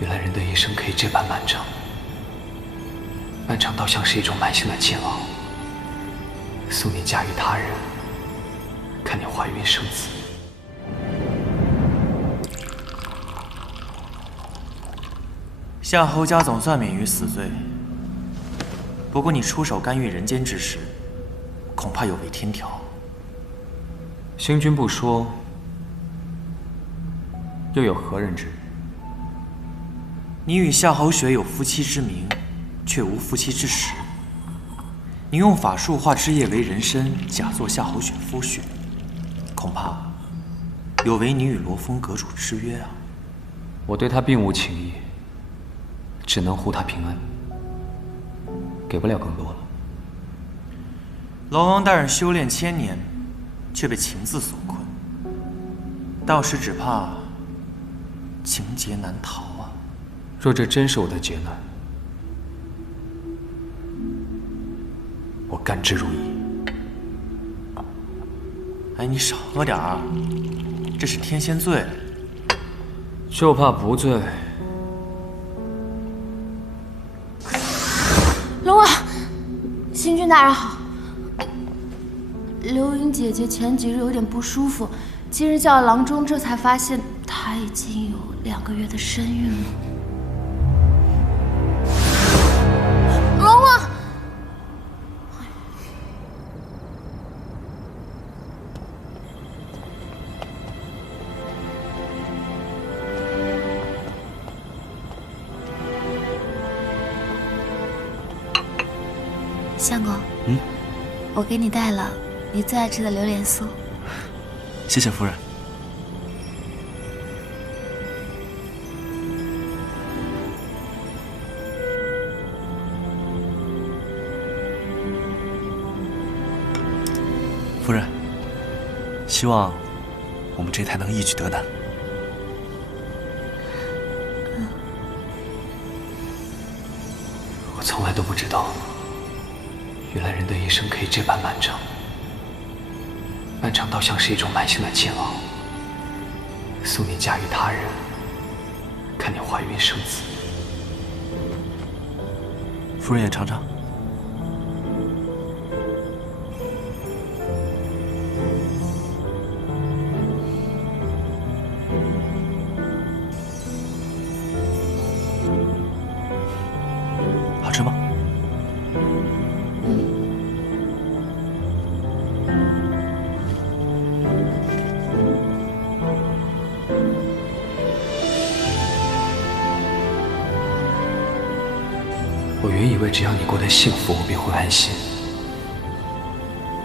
原来人的一生可以这般漫长，漫长到像是一种慢性的煎熬。送你嫁与他人，看你怀孕生子。夏侯家总算免于死罪，不过你出手干预人间之事，恐怕有违天条。星君不说，又有何人知？你与夏侯雪有夫妻之名，却无夫妻之实。你用法术化枝叶为人身，假作夏侯雪夫婿，恐怕有违你与罗峰阁主之约啊！我对他并无情意，只能护他平安，给不了更多了。龙王大人修炼1000年，却被情字所困，到时只怕情劫难逃啊！若这真是我的劫难，我甘之如饴。哎，你少喝点儿，这是天仙醉。就怕不醉。龙王，星君大人好。流云姐姐前几日有点不舒服，今日叫了郎中，这才发现她已经有2个月的身孕了。龙王，相公，我给你带了你最爱吃的榴莲酥。谢谢夫人。夫人，希望我们这胎能一举得男。我从来都不知道，原来人的一生可以这般漫长，漫长到像是一种慢性的煎熬。送你嫁与他人，看你怀孕生子。夫人也尝尝。好吃吗？我原以为只要你过得幸福，我便会安心，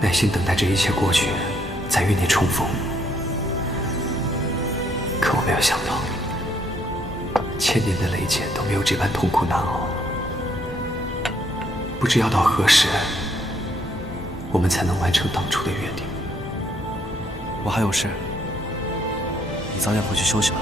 耐心等待这一切过去，再与你重逢。可我没有想到，1000年的雷劫都没有这般痛苦难熬。不知要到何时，我们才能完成当初的约定。我还有事，你早点回去休息吧。